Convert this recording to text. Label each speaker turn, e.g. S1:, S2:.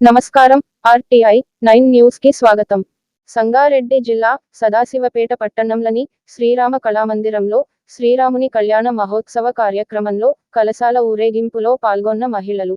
S1: నమస్కారం RTI nine న్యూస్కి స్వాగతం. సంగారెడ్డి జిల్లా సదాశివపేట పట్టణంలోని శ్రీరామ కళామందిరంలో శ్రీరాముని కళ్యాణ మహోత్సవ కార్యక్రమంలో కలశాల ఊరేగింపులో పాల్గొన్న మహిళలు.